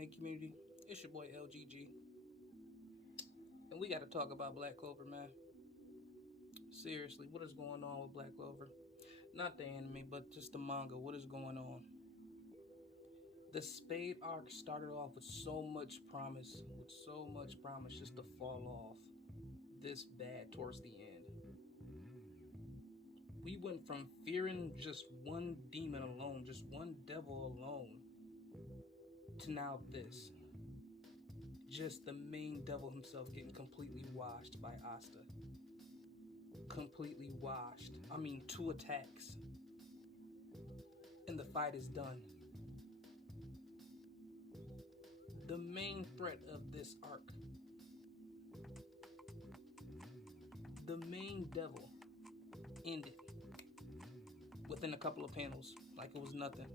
anime community? It's your boy LGG, and we got to talk about Black Clover, man. Seriously, what is going on with Black Clover? Not the anime, but just the manga. What is going on? The Spade arc started off with so much promise, just to fall off this bad towards the end. We went from fearing just one demon alone, just one devil alone, to now this. Just the main devil himself getting completely washed by Asta. Completely washed. 2 attacks. And the fight is done. The main threat of this arc. The main devil ended within a couple of panels, like it was nothing.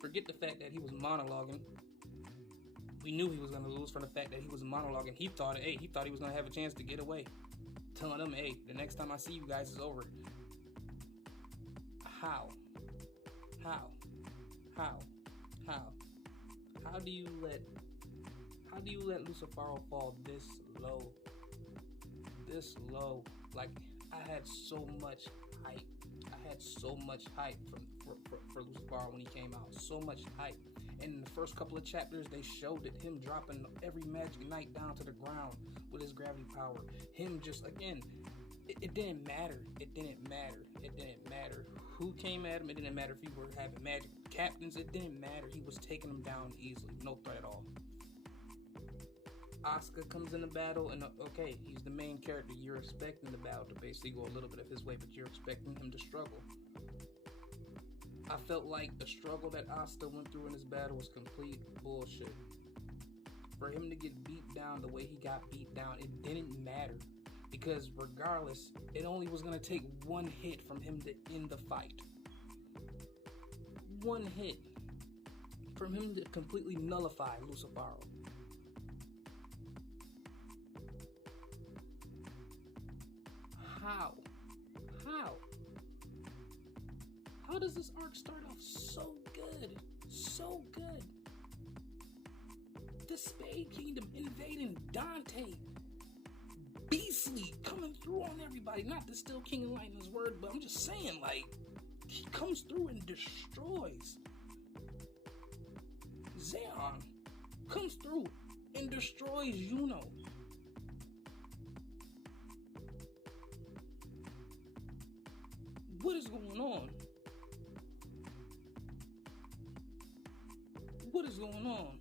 Forget the fact that he was monologuing. We knew he was going to lose from the fact that he was monologuing. He thought he was going to have a chance to get away. Telling them, hey, the next time I see you guys is over. How? How do you let Lucifero fall this low? This low. Like, I had so much hype. For Lucifero when he came out. So much hype. And in the first couple of chapters, they showed it. Him dropping every magic knight down to the ground with his gravity power. Him just, again, it didn't matter. It didn't matter who came at him. It didn't matter if he were having magic captains. It didn't matter. He was taking them down easily. No threat at all. Asta comes in the battle, and okay, he's the main character. You're expecting the battle to basically go a little bit of his way, but you're expecting him to struggle. I felt like the struggle that Asta went through in this battle was complete bullshit. For him to get beat down the way he got beat down, it didn't matter. Because regardless, it only was going to take one hit from him to end the fight. One hit from him to completely nullify Lucifero. How? How does this arc start off so good? So good. The Spade Kingdom invading Dante. Beastly coming through on everybody. Not to steal King of Lightning's word, but I'm just saying, like, he comes through and destroys. Zeon comes through and destroys Juno. What is going on? What is going on?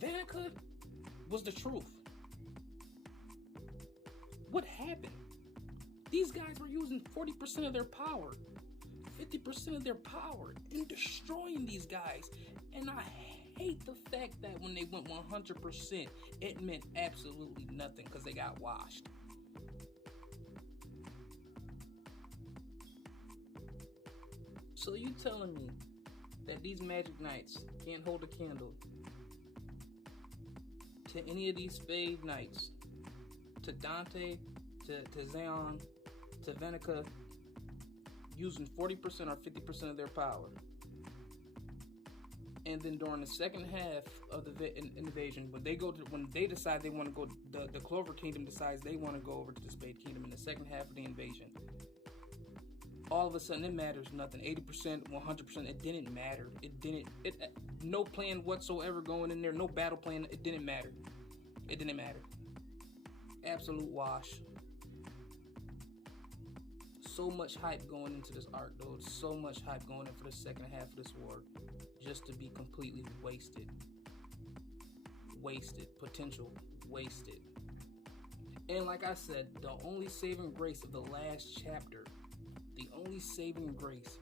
Vanica was the truth. What happened? These guys were using 40% of their power, 50% of their power in destroying these guys. And I hate the fact that when they went 100%, it meant absolutely nothing because they got washed. So you telling me that these Magic Knights can't hold a candle to any of these Spade Knights, to Dante, to Zeon, to Vanica, using 40% or 50% of their power? And then during the second half of the invasion, when they decide they want to go, the Clover Kingdom decides they want to go over to the Spade Kingdom in the second half of the invasion. All of a sudden, it matters nothing. 80%, 100%, it didn't matter. No plan whatsoever going in there. No battle plan. It didn't matter. Absolute wash. So much hype going into this arc, though. So much hype going in for the second half of this war. Just to be completely wasted. Potential wasted. And like I said, the only saving grace of the last chapter, the only saving grace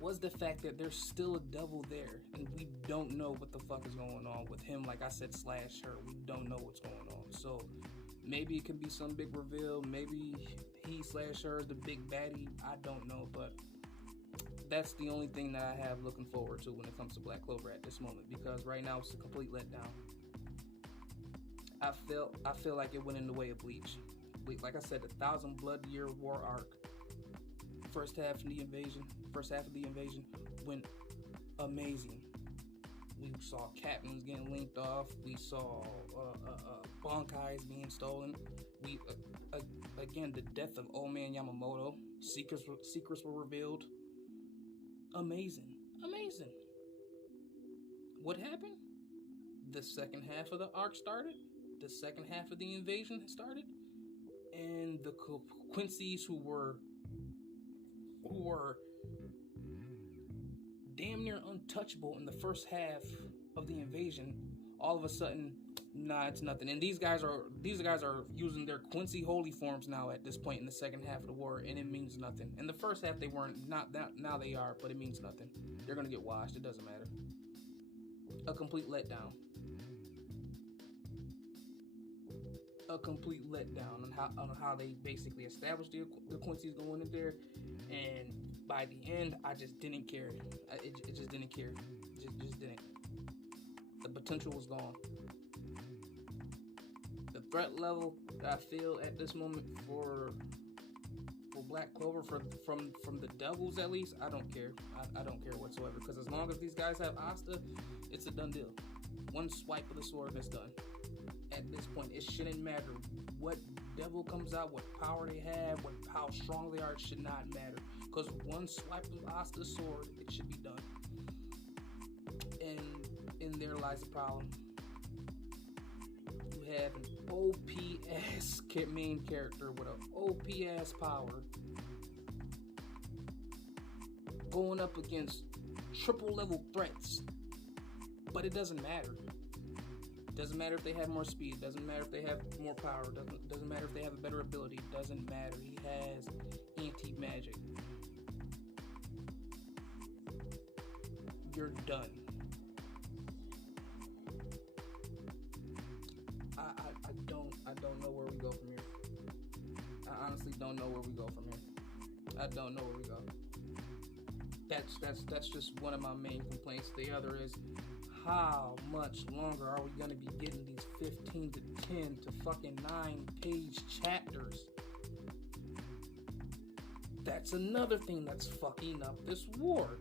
was the fact that there's still a devil there, and we don't know what the fuck is going on with him. Like I said, / her. We don't know what's going on. So maybe it could be some big reveal. Maybe he / her is the big baddie. I don't know, but that's the only thing that I have looking forward to when it comes to Black Clover at this moment, because right now it's a complete letdown. I feel like it went in the way of Bleach. Like I said, the 1,000 Blood Year War arc first half of the invasion went amazing. We saw captains getting linked off. We saw Bankais being stolen. We again, the death of Old Man Yamamoto. Secrets were revealed. Amazing. What happened? The second half of the arc started. The second half of the invasion started, and the Quincy's who were damn near untouchable in the first half of the invasion, all of a sudden, nah, it's nothing. And these guys are using their Quincy holy forms now at this point in the second half of the war, and it means nothing. In the first half they weren't, not that now they are, but it means nothing. They're gonna get washed. It doesn't matter. A complete letdown. On how they basically established the Quincy's going in there, and by the end, I just didn't care. It just didn't care. Just didn't. The potential was gone. The threat level that I feel at this moment for Black Clover, from the Devils at least, I don't care. I don't care whatsoever, because as long as these guys have Asta, it's a done deal. One swipe of the sword, that's done. At this point, it shouldn't matter what devil comes out, what power they have, how strong they are. It should not matter, because one swipe of Asta's sword, it should be done. And in there lies the problem. You have an OP-ass main character with an OP-ass power going up against triple level threats, but it doesn't matter. Doesn't matter if they have more speed. Doesn't matter if they have more power. Doesn't matter if they have a better ability. Doesn't matter. He has anti-magic. You're done. I don't know where we go from here. I honestly don't know where we go from here. I don't know where we go. That's just one of my main complaints. The other is, how much longer are we going to be getting these 15 to 10 to fucking 9 page chapters? That's another thing that's fucking up this war,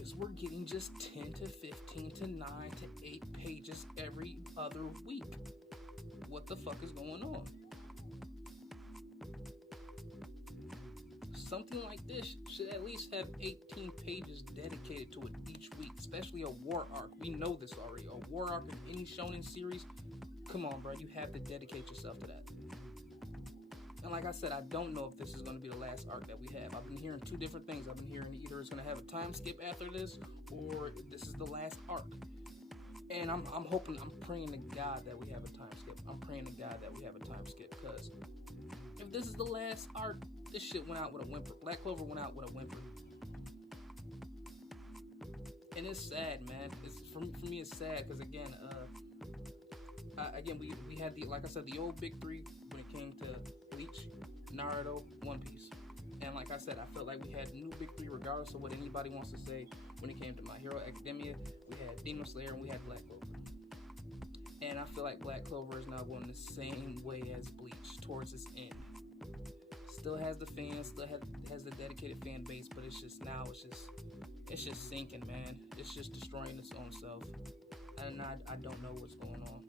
is we're getting just 10 to 15 to 9 to 8 pages every other week. What the fuck is going on? Something like this should at least have 18 pages dedicated to it each week, especially a war arc. We know this already. A war arc in any shonen series, come on, bro, you have to dedicate yourself to that. And like I said, I don't know if this is going to be the last arc that we have. I've been hearing two different things. I've been hearing either it's going to have a time skip after this, or this is the last arc. And I'm hoping, I'm praying to God that we have a time skip. I'm praying to God that we have a time skip, because if this is the last arc, this shit went out with a whimper. Black Clover went out with a whimper. And it's sad, man. It's for me it's sad, because again, we had like I said, the old big three when it came to Bleach, Naruto, One Piece. And like I said, I felt like we had new big three regardless of what anybody wants to say. When it came to My Hero Academia, we had Demon Slayer and we had Black Clover. And I feel like Black Clover is now going the same way as Bleach towards its end. Still has the fans, still has the dedicated fan base, but it's just sinking, man. It's just destroying its own self. And I don't know what's going on.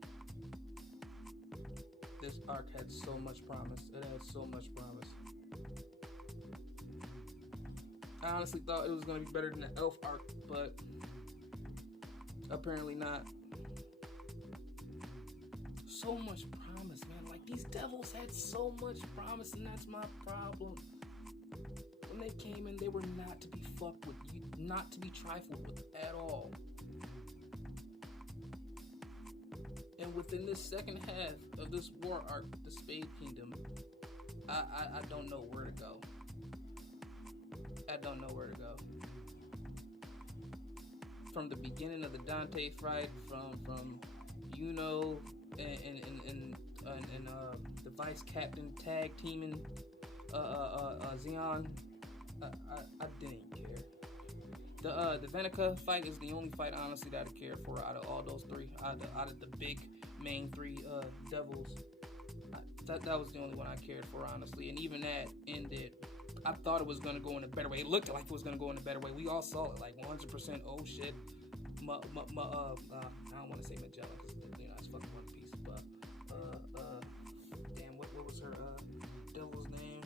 This arc had so much promise. It had so much promise. I honestly thought it was going to be better than the Elf arc, but apparently not. So much promise, man. Like, these devils had so much promise, and that's my problem. When they came in, they were not to be fucked with, not to be trifled with at all. And within this second half of this war arc, the Spade Kingdom, I don't know where to go. I don't know where to go. From the beginning of the Dante fight, from Yuno and the vice captain tag teaming Zeon, I didn't care. The Venica fight is the only fight honestly that I cared for out of all those three, out of the big main three devils. That was the only one I cared for honestly, and even that ended. I thought it was gonna go in a better way. It looked like it was gonna go in a better way. We all saw it, like 100%. Oh shit, I don't want to say Magellan because it's fucking One Piece. But damn, what was her devil's name?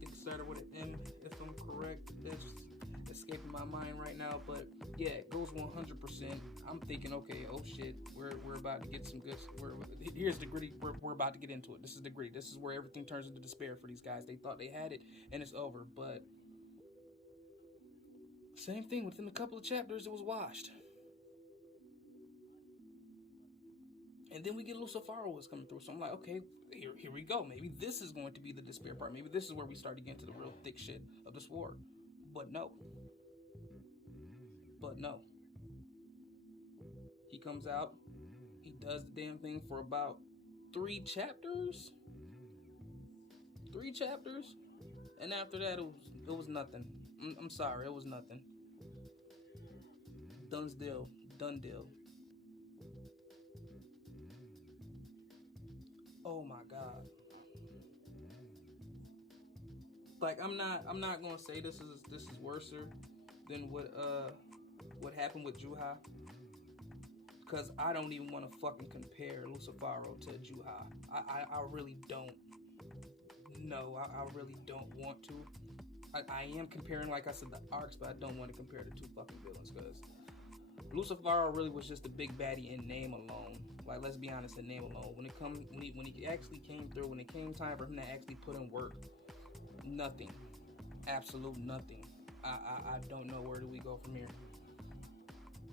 It started with an M, if I'm correct. It's just escaping my mind right now. But yeah, it goes 100%. I'm thinking, okay, oh shit, we're about to get some good. Here's the gritty. We're about to get into it. This is the gritty. This is where everything turns into despair for these guys. They thought they had it and it's over, but same thing. Within a couple of chapters, it was washed. And then we get Lucifaro was coming through. So I'm like, okay, here we go. Maybe this is going to be the despair part. Maybe this is where we start to get into the real thick shit of this war. But no. He comes out. He does the damn thing for about 3 chapters. 3 chapters. And after that, it was nothing. I'm sorry, it was nothing. Done deal. Oh my god. Like I'm not gonna say this is worse than what happened with Juha. Because I don't even want to fucking compare Lucifaro to Juha. I really don't. No, I really don't want to. I am comparing, like I said, the arcs, but I don't want to compare the 2 fucking villains, because Lucifaro really was just a big baddie in name alone. Like, let's be honest, in name alone. When he actually came through, when it came time for him to actually put in work, nothing. Absolute nothing. I don't know where do we go from here.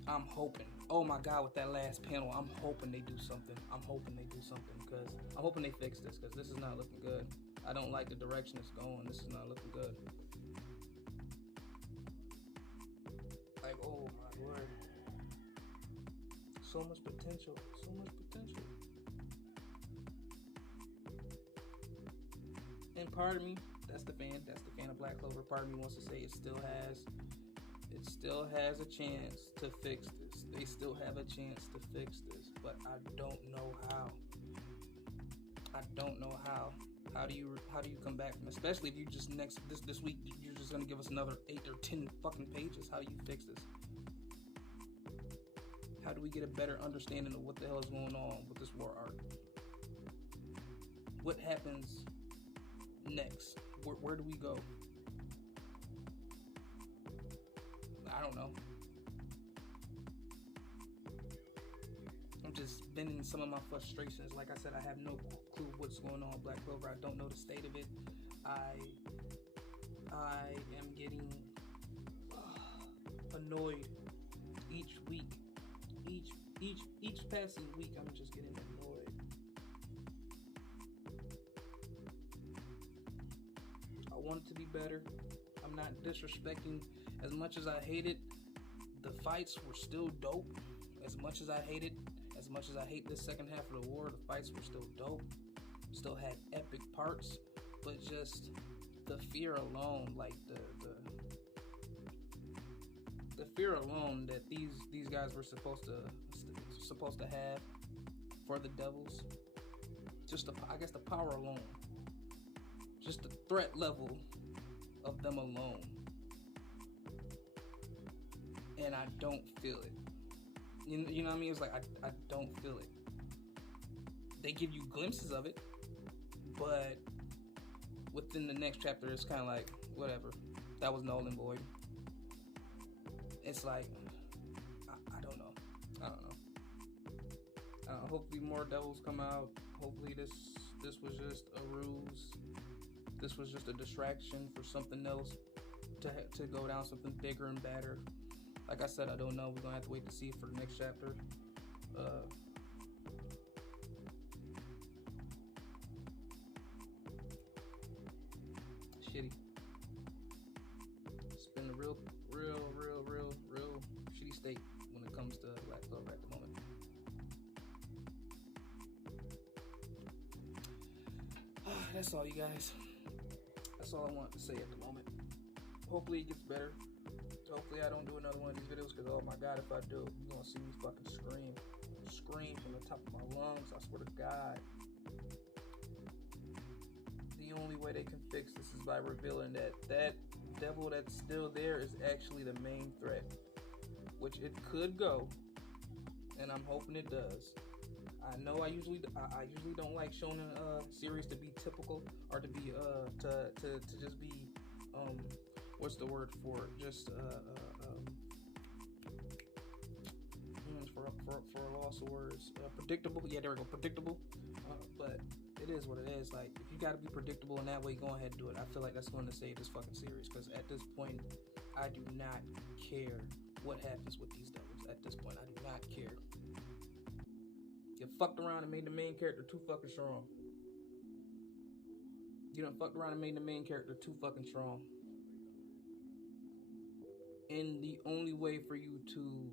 I'm hoping. Oh my god, with that last panel, I'm hoping they do something. Because I'm hoping they fix this, because this is not looking good. I don't like the direction it's going. This is not looking good. Like, oh my word. So much potential. And part of me, that's the fan of Black Clover. Part of me wants to say it still has a chance to fix this. They still have a chance to fix this, but I don't know how. How do you come back from, especially if you just this week you're just gonna give us another 8 or 10 fucking pages? How do you fix this? How do we get a better understanding of what the hell is going on with this war arc? What happens next? Where do we go? I don't know. I'm just venting some of my frustrations. Like I said, I have no clue what's going on with Black Clover. I don't know the state of it. I am getting annoyed each week. Each passing week, I'm just getting annoyed. I want it to be better. I'm not disrespecting. As much as I hate it, the fights were still dope. As much as I hate this second half of the war, the fights were still dope. Still had epic parts, but just the fear alone, like the fear alone that these guys were supposed to have for the devils. Just I guess the power alone, just the threat level of them alone. And I don't feel it. You know what I mean? It's like I don't feel it. They give you glimpses of it, but within the next chapter, it's kind of like, whatever. That was null and void. It's like, I don't know. Hopefully more devils come out. Hopefully this was just a ruse. This was just a distraction for something else to go down, something bigger and badder. Like I said, I don't know. We're going to have to wait to see for the next chapter. Shitty. It's been a real shitty state when it comes to Black Clover at the moment. That's all, you guys. That's all I wanted to say at the moment. Hopefully it gets better. Hopefully I don't do another one of these videos, because oh my god, if I do, you're gonna see me fucking scream from the top of my lungs. I swear to God. The only way they can fix this is by revealing that that devil that's still there is actually the main threat, which it could go, and I'm hoping it does. I know I usually don't like shonen series to be typical or to be to just be what's the word for it? Just for a loss of words, predictable. Yeah, there we go, predictable. But it is what it is. Like, if you gotta be predictable in that way, go ahead and do it. I feel like that's going to save this fucking series, because at this point, I do not care what happens with these devils. At this point, I do not care. You fucked around and made the main character too fucking strong. You done fucked around and made the main character too fucking strong. And the only way for you to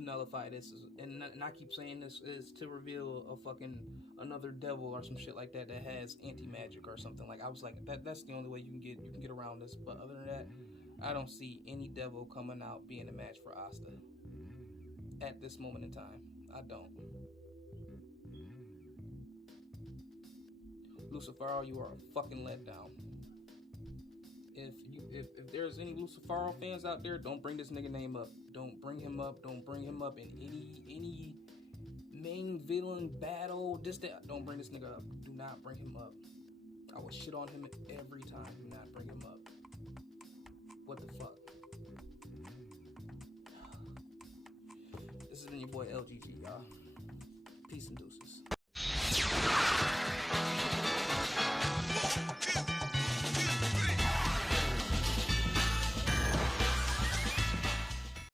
nullify this is, and I keep saying this, is to reveal a fucking another devil or some shit like that that has anti-magic or something. Like, I was like, that's the only way you can get around this. But other than that, I don't see any devil coming out being a match for Asta at this moment in time. I don't. Lucifero, you are a fucking letdown. If there's any Lucifero fans out there, don't bring this nigga name up. Don't bring him up. Don't bring him up in any main villain battle. Don't bring this nigga up. Do not bring him up. I will shit on him every time. Do not bring him up. What the fuck? This has been your boy LGG, y'all. Peace and deuces.